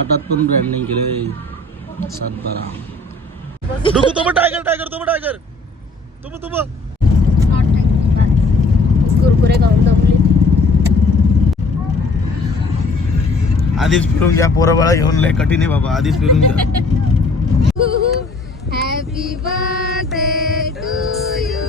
ताटात पण ब्रँडिंग केले 7/12. डुगू तो टायगर टायगर तो टायगर तुम कुरकुरे खाऊन जमले. आधीच फिरून घ्या पोरबाळा घेऊन लय कठीण आहे बाबा आधीच फिरून घ्या. Happy birthday to you.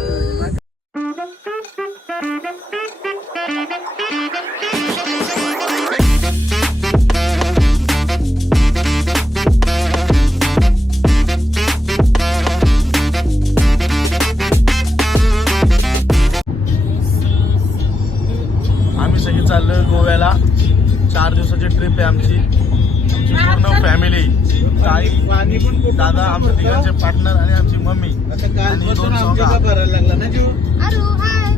आम्ही सगळे चाललोय गोव्याला. 4 दिवसाची ट्रिप आहे आमची पूर्ण फॅमिली. दादा आमच्या तिघांचे पार्टनर आणि आमची मम्मी आणि 2 सोंगा. अरू हाय.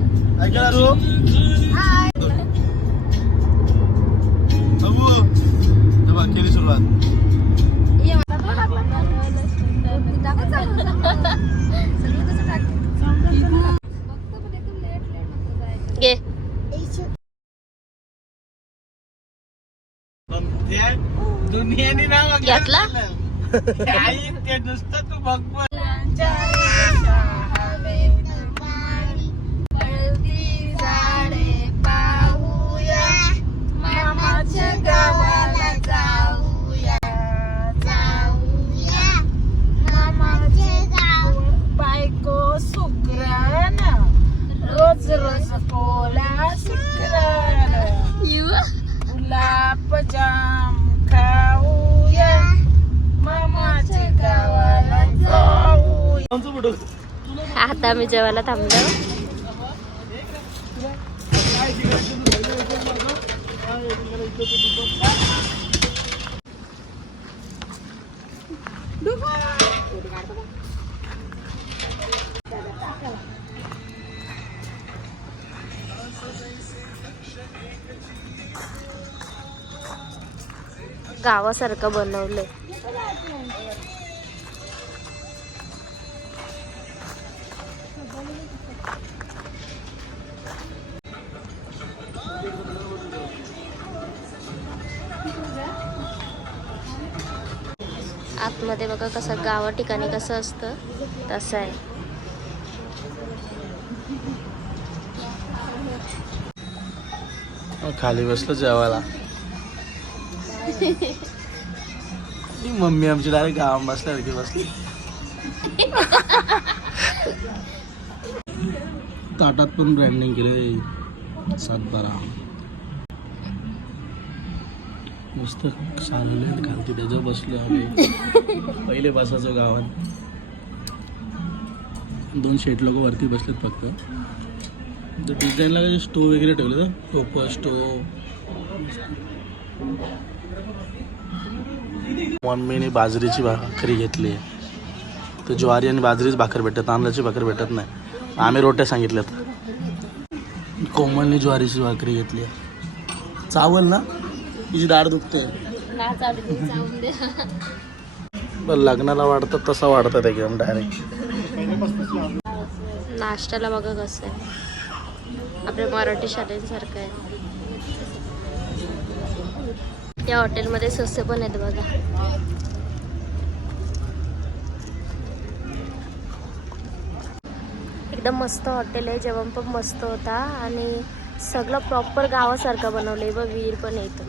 ऐका अरू हाय. अबू केली सुरुवात. घे. दुनियाने नाव घेतला ते नुसतं तू बघ. बायको सुकरान रोज रोज पोला सुकरान गुलाब जाम खाऊया मामाच्या गावाला जाऊया. आता आम्ही जेवायला थांबलो. गावासारखं बनवलंय. आतमध्ये बघा कसं गावा ठिकाणी कसं असतं तसं आहे. खाली बसलो जेवायला. मम्मी आमची डायरेक्ट गावात बसल्यासारखी बसली. ताटात पण ब्रँडिंग केले 7/12. मस्त चांगले खालती त्याच्यावर बसलो आम्ही. पहिले बसायचो गावात. 2 शेट लोक वरती बसलेत फक्त. डिझाईनला काही स्टोव वगैरे ठेवले तर टोप स्टोव. मम्मीने बाजरीची भाकरी घेतली. तर ज्वारी आणि बाजरीच भाकर भेटत, तांदळाची भाकर भेटत नाही. आम्ही रोट्या सांगितल्यात. कोमलने ज्वारीची भाकरी घेतली. चावल ना तिची दाढ दुखते. लग्नाला वाढतात तसा वाढतात एकदम डायरेक्ट. नाश्त्याला बघा कसं आहे आपल्या मराठी शाळेसारखं आहे. या हॉटेलमध्ये सस्ते पण आहेत बघा. एकदम मस्त हॉटेल आहे. जेवण पण मस्त होता आणि सगळं प्रॉपर गावासारखं बनवलंय. बघ विहीर पण येतो.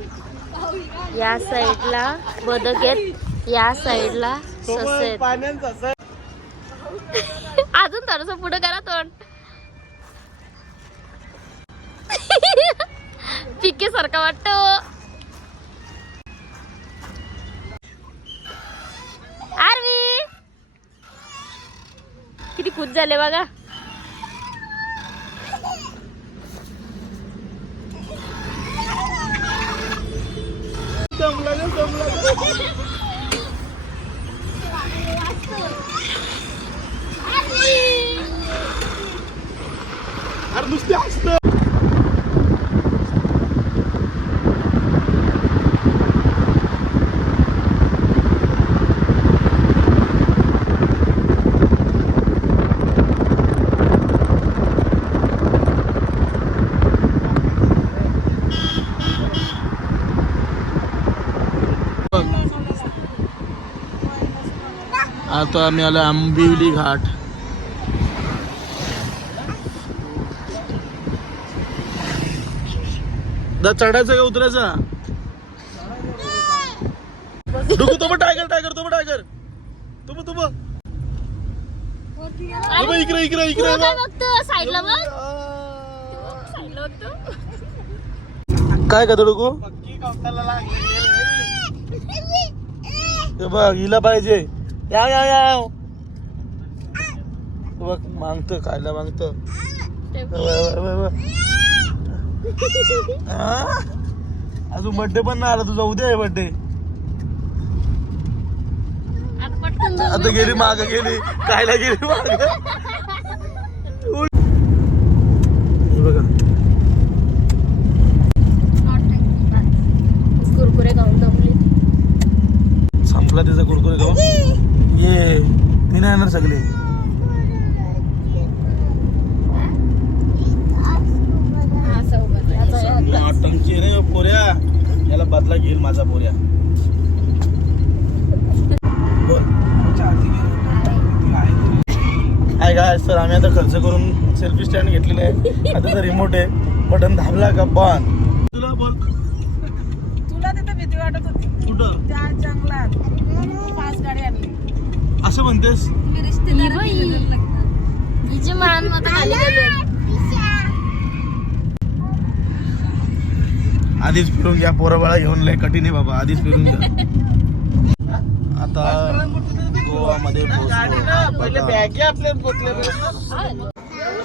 या साईडला बदक आहेत, या साईडला ससे आहेत. अजून थोडंसं पुढे करा तोंड. पिके सारखा वाटतो. आरवी किती खुश झाले बघा. अरे नुसते हसतं. आता आम्ही आलो आंबिवली घाट. चढायचं का उतरायचा? डुकू तो टायगर टायगर तो टायगर तुम इकडे इकडे इकडे साईडला काय का डुकू बघ हिला पाहिजे. या या या बघ मागतं खायला मागतं. अजून बर्थडे पण नाही आला तुझा. उद्या आहे बर्थडे. आता गेली माग गेली खायला गेली माग. बघा कुरकुरे खाऊन जमले. संपला त्याचा कुरकुरे खाऊन. ये ती नाही येणार सगळे. टंकी रे पोऱ्या याला बदला घेईल माझा पोऱ्या. हाय काय सर आम्ही आता खर्च करून सेल्फी स्टँड घेतलेले आहे. आता रिमोट आहे बटन दाबला का बंद. तुला बोल तुला तिथे भीती वाटत होती कुठं त्या जंगलात फास्ट गाडी आणली असं म्हणतेस. आधीच फिरून घ्या पोरबाळा घेऊन लय कठीण आहे बाबा. आधीच फिरून घ्या. आता गोवामध्ये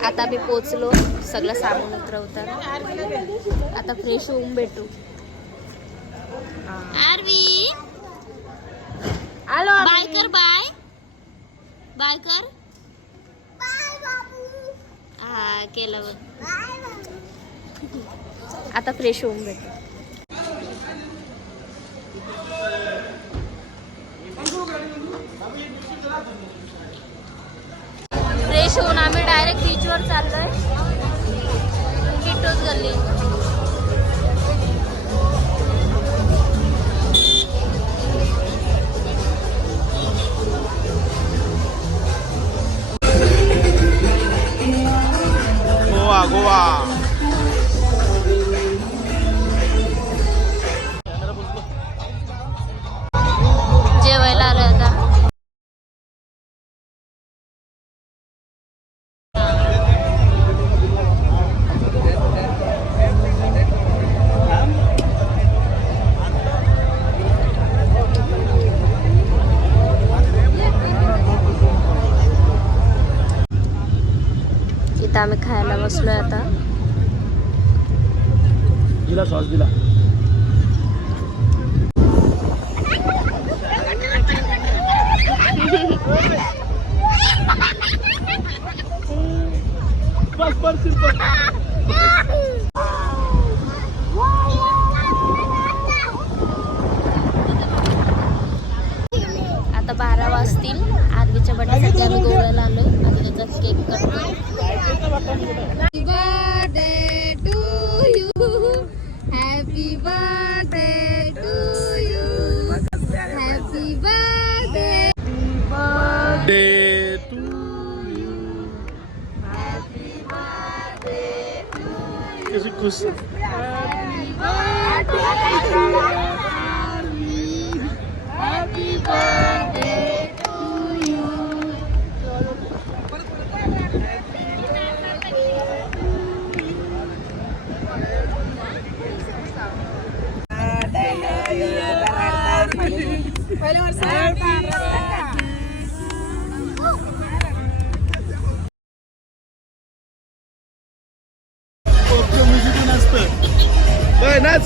आता आम्ही पोचलो. सगळं सामान उतरवतात. आता फ्रेश होऊन भेटू. आरवी आलो. बाय कर. बाय बाय कर. हा केलं बघ. आता फ्रेश होऊन भेटू. फ्रेश होऊन आम्ही डायरेक्ट बीचवर चाललोय. किट्टोस गल्ली. गोवा गोवा. जेवायला आलोय आता. इथं आम्ही खायला बसलोय आता. दिला सॉस दिला. आता 12 वाजतील. आरवीच्या बर्थडेसाठी आम्ही गोव्याला आलोय. आता त्याचा केक कटतो. Happy birthday to you. Happy birthday to you. Happy birthday day to you. Happy birthday to कैसी खुश. Happy birthday happy birthday to you. पहिल्या वर्षी म्युझिक नसतं. नाच